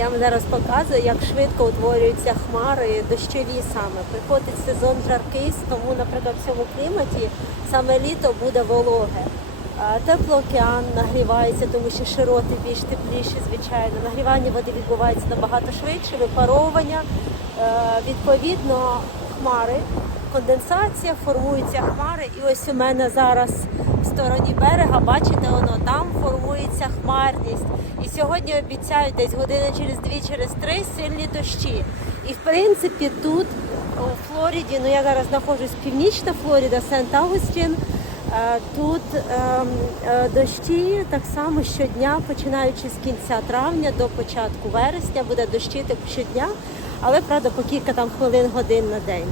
Я вам зараз показую, як швидко утворюються хмари дощові саме. Приходить сезон жаркий, тому, наприклад, в цьому кліматі саме літо буде вологе. Теплоокеан нагрівається, тому що широти більш тепліші, звичайно. Нагрівання води відбувається набагато швидше, випаровування. Відповідно, хмари, конденсація, формуються хмари. І ось у мене зараз стороні берега, бачите, воно там формується хмарність. І сьогодні обіцяють десь години через дві, через три сильні дощі. І в принципі тут у Флориді, ну я зараз знаходжусь північна Флорида, Сент-Августін. Е, Тут ем, е, дощі так само щодня, починаючи з кінця травня до початку вересня, буде дощити щодня, але правда по кілька там хвилин годин на день.